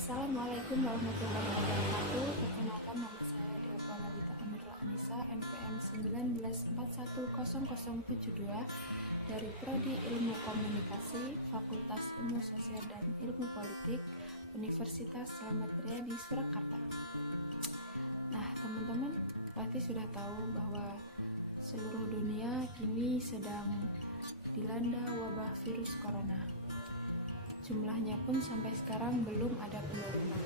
Assalamualaikum warahmatullahi wabarakatuh. Perkenalkan, nama saya Delva Labita Amirul Anissa, NPM 19410072 dari Prodi Ilmu Komunikasi, Fakultas Ilmu Sosial dan Ilmu Politik, Universitas Slamet Riyadi Surakarta. Nah, teman-teman pasti sudah tahu bahwa seluruh dunia kini sedang dilanda wabah virus corona. Jumlahnya pun sampai sekarang belum ada penurunan.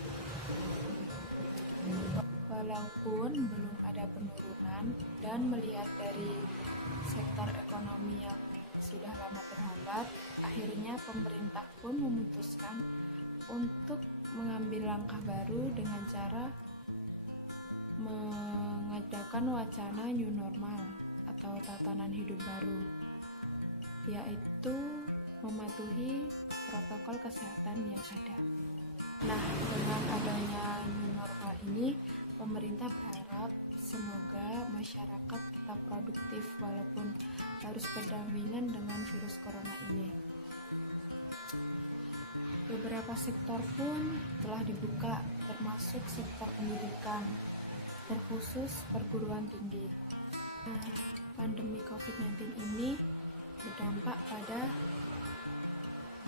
Walaupun belum ada penurunan dan melihat dari sektor ekonomi yang sudah lama terhambat, akhirnya pemerintah pun memutuskan untuk mengambil langkah baru dengan cara mengadakan wacana new normal atau tatanan hidup baru, yaitu mematuhi protokol kesehatan yang ada. Nah, dengan adanya new normal ini, pemerintah berharap semoga masyarakat tetap produktif walaupun harus berdampingan dengan virus corona ini. Beberapa sektor pun telah dibuka, termasuk sektor pendidikan, terkhusus perguruan tinggi. Nah, pandemi COVID-19 ini berdampak pada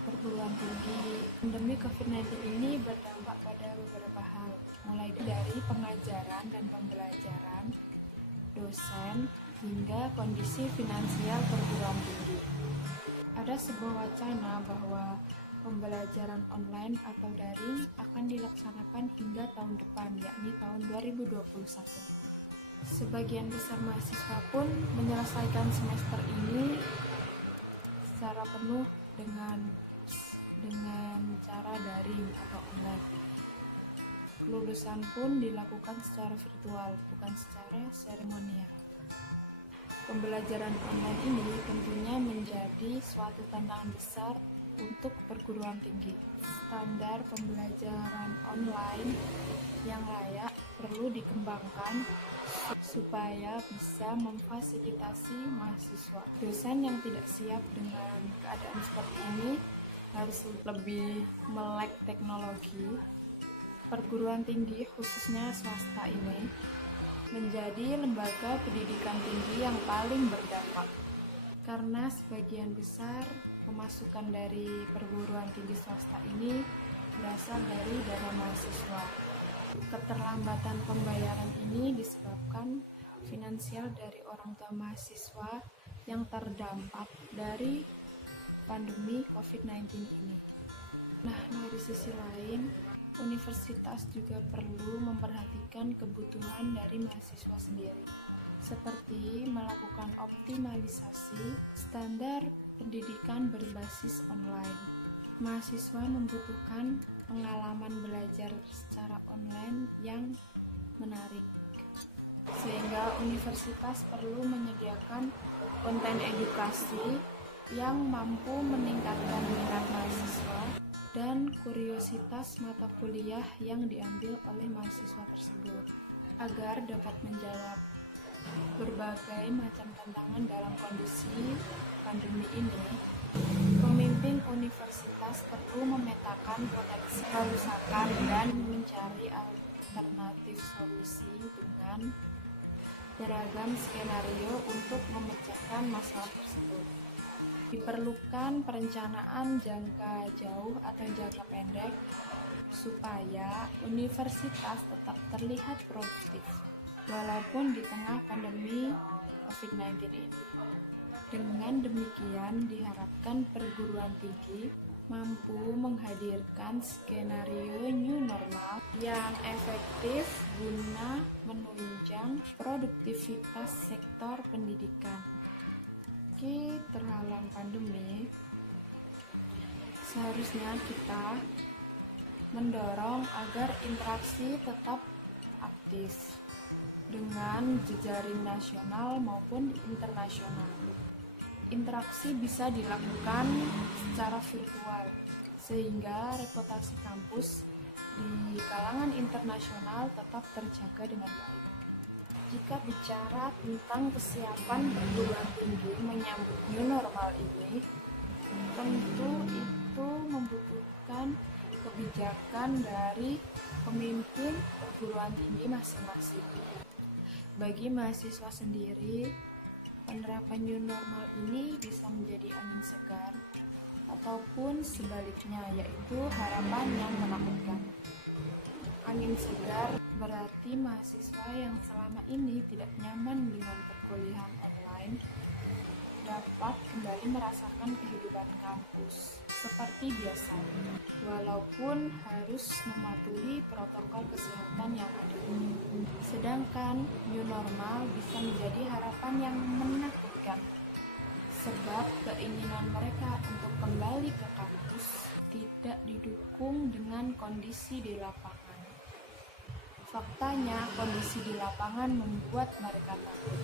perguruan tinggi. Pandemi COVID-19 ini berdampak pada beberapa hal, mulai dari pengajaran dan pembelajaran, dosen, hingga kondisi finansial perguruan tinggi. Ada sebuah wacana bahwa pembelajaran online atau daring akan dilaksanakan hingga tahun depan, yakni tahun 2021. Sebagian besar mahasiswa pun menyelesaikan semester ini secara penuh dengan cara daring atau online. Kelulusan pun dilakukan secara virtual, bukan secara seremonial. Pembelajaran online ini tentunya menjadi suatu tantangan besar untuk perguruan tinggi. Standar pembelajaran online yang layak perlu dikembangkan supaya bisa memfasilitasi mahasiswa. Dosen yang tidak siap dengan keadaan seperti ini harus lebih melek teknologi. Perguruan tinggi, khususnya swasta ini, menjadi lembaga pendidikan tinggi yang paling berdampak, karena sebagian besar pemasukan dari perguruan tinggi swasta ini berasal dari dana mahasiswa. Keterlambatan pembayaran ini disebabkan finansial dari orang tua mahasiswa yang terdampak dari pandemi COVID-19 ini. Nah, dari sisi lain, universitas juga perlu memperhatikan kebutuhan dari mahasiswa sendiri, seperti melakukan optimalisasi standar pendidikan berbasis online. Mahasiswa membutuhkan pengalaman belajar secara online yang menarik, sehingga universitas perlu menyediakan konten edukasi yang mampu meningkatkan minat mahasiswa dan kuriositas mata kuliah yang diambil oleh mahasiswa tersebut, agar dapat menjawab berbagai macam tantangan dalam kondisi pandemi ini. Pemimpin universitas perlu memetakan potensi kerusakan dan mencari alternatif solusi dengan beragam skenario untuk memecahkan masalah tersebut. Diperlukan perencanaan jangka jauh atau jangka pendek supaya universitas tetap terlihat produktif walaupun di tengah pandemi COVID-19 ini. Dengan demikian, diharapkan perguruan tinggi mampu menghadirkan skenario new normal yang efektif guna menunjang produktivitas sektor pendidikan. Meski terhalang pandemi, seharusnya kita mendorong agar interaksi tetap aktif dengan jejaring nasional maupun internasional. Interaksi bisa dilakukan secara virtual, sehingga reputasi kampus di kalangan internasional tetap terjaga dengan baik. Jika bicara tentang kesiapan perguruan tinggi menyambut new normal ini, tentu itu membutuhkan kebijakan dari pemimpin perguruan tinggi masing-masing. Bagi mahasiswa sendiri, penerapan new normal ini bisa menjadi angin segar ataupun sebaliknya, yaitu harapan yang menakutkan. Angin segar berarti mahasiswa yang selama ini tidak nyaman dengan perkuliahan online dapat kembali merasakan kehidupan kampus seperti biasa, walaupun harus mematuhi protokol kesehatan yang ada. Sedangkan new normal bisa menjadi harapan yang menakutkan, sebab keinginan mereka untuk kembali ke kampus tidak didukung dengan kondisi di lapangan. Faktanya, kondisi di lapangan membuat mereka takut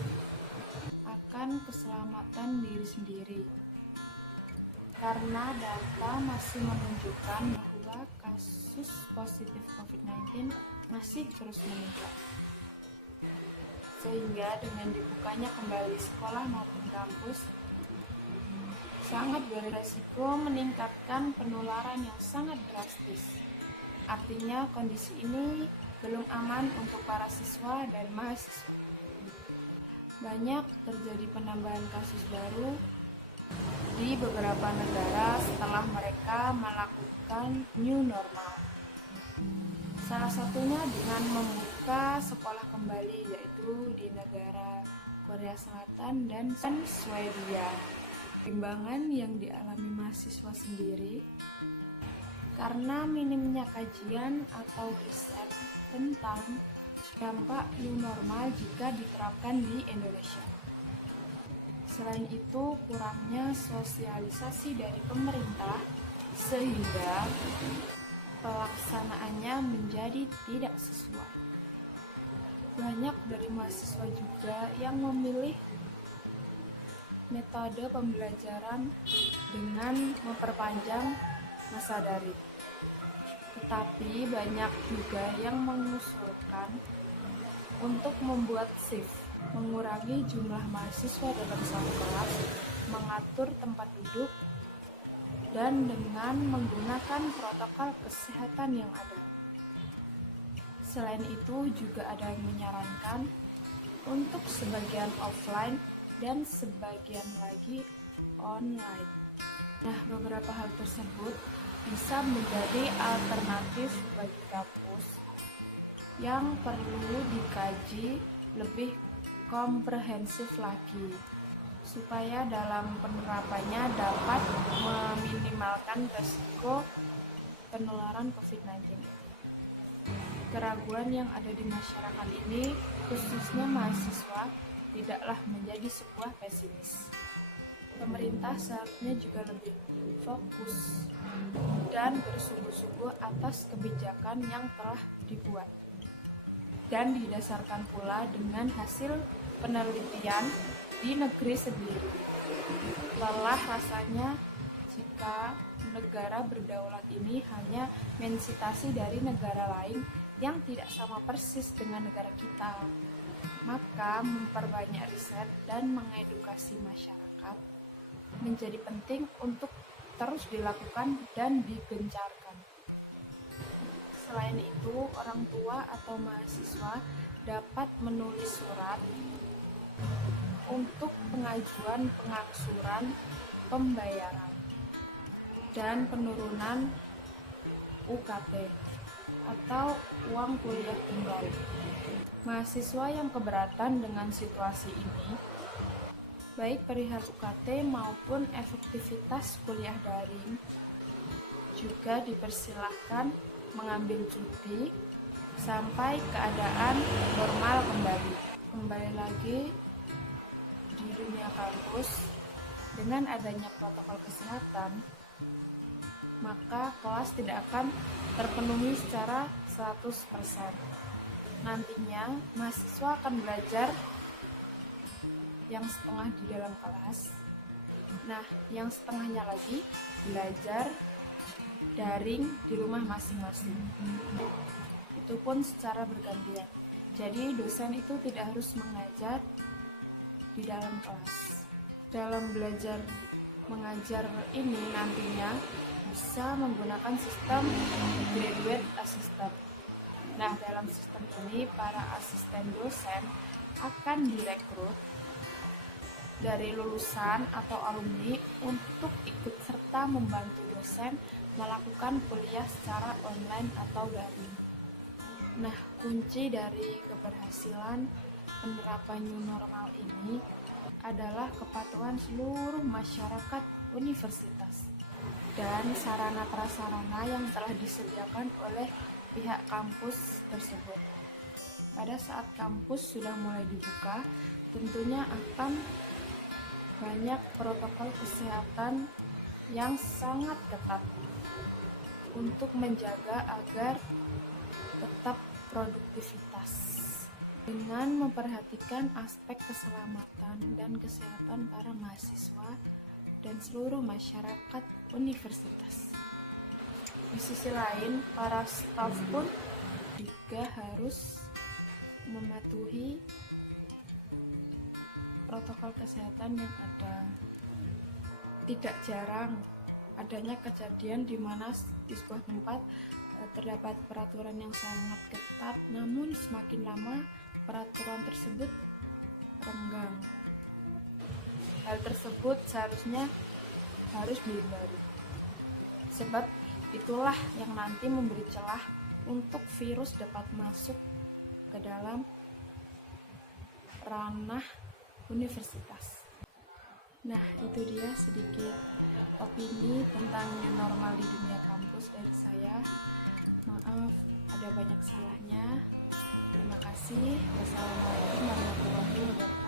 akan keselamatan diri sendiri, karena data masih menunjukkan bahwa kasus positif COVID-19 masih terus meningkat. Sehingga dengan dibukanya kembali sekolah maupun kampus sangat beresiko meningkatkan penularan yang sangat drastis. Artinya kondisi ini belum aman untuk para siswa dan mahasiswa. Banyak terjadi penambahan kasus baru di beberapa negara setelah mereka melakukan new normal. Salah satunya dengan membuka sekolah kembali, yaitu di negara Korea Selatan dan Swedia. Pertimbangan yang dialami mahasiswa sendiri karena minimnya kajian atau riset tentang dampak new normal jika diterapkan di Indonesia. Selain itu, kurangnya sosialisasi dari pemerintah sehingga pelaksanaannya menjadi tidak sesuai. Banyak dari mahasiswa juga yang memilih metode pembelajaran dengan memperpanjang masa daring. Tetapi banyak juga yang mengusulkan untuk membuat shift, mengurangi jumlah mahasiswa dalam satu kelas, mengatur tempat duduk, dan dengan menggunakan protokol kesehatan yang ada. Selain itu, juga ada yang menyarankan untuk sebagian offline dan sebagian lagi online. Nah, beberapa hal tersebut bisa menjadi alternatif bagi kampus yang perlu dikaji lebih komprehensif lagi, supaya dalam penerapannya dapat meminimalkan resiko penularan COVID-19. Keraguan yang ada di masyarakat ini, khususnya mahasiswa, tidaklah menjadi sebuah pesimis. Pemerintah seharusnya juga lebih fokus dan bersungguh-sungguh atas kebijakan yang telah dibuat dan didasarkan pula dengan hasil penelitian di negeri sendiri. Lelah rasanya jika negara berdaulat ini hanya mensitasi dari negara lain yang tidak sama persis dengan negara kita. Maka memperbanyak riset dan mengedukasi masyarakat menjadi penting untuk terus dilakukan dan digencarkan. Selain itu, orang tua atau mahasiswa dapat menulis surat untuk pengajuan pengangsuran pembayaran dan penurunan UKT atau uang kuliah tunggal. Mahasiswa yang keberatan dengan situasi ini, baik perihal UKT maupun efektivitas kuliah daring, juga dipersilahkan mengambil cuti sampai keadaan normal kembali. Kembali lagi di dunia kampus, dengan adanya protokol kesehatan, maka kelas tidak akan terpenuhi secara 100%. Nantinya mahasiswa akan belajar yang setengah di dalam kelas. Nah, yang setengahnya lagi belajar daring di rumah masing-masing. Itu pun secara bergantian. Jadi dosen itu tidak harus mengajar di dalam kelas. Dalam belajar mengajar ini nantinya bisa menggunakan sistem graduate assistant. Nah, dalam sistem ini para asisten dosen akan direkrut dari lulusan atau alumni untuk ikut serta membantu dosen melakukan kuliah secara online atau daring. Nah, kunci dari keberhasilan penerapan new normal ini adalah kepatuhan seluruh masyarakat universitas dan sarana prasarana yang telah disediakan oleh pihak kampus tersebut. Pada saat kampus sudah mulai dibuka, tentunya akan banyak protokol kesehatan yang sangat ketat untuk menjaga agar tetap produktivitas dengan memperhatikan aspek keselamatan dan kesehatan para mahasiswa dan seluruh masyarakat universitas. Di sisi lain, para staf pun juga harus mematuhi protokol kesehatan yang ada. Tidak jarang adanya kejadian di mana di sebuah tempat terdapat peraturan yang sangat ketat, namun semakin lama peraturan tersebut renggang. Hal tersebut seharusnya harus dihindari, sebab itulah yang nanti memberi celah untuk virus dapat masuk ke dalam ranah universitas. Nah, itu dia sedikit opini tentang new normal di dunia kampus dari saya. Maaf, ada banyak salahnya. Terima kasih. Wassalamualaikum warahmatullahi wabarakatuh.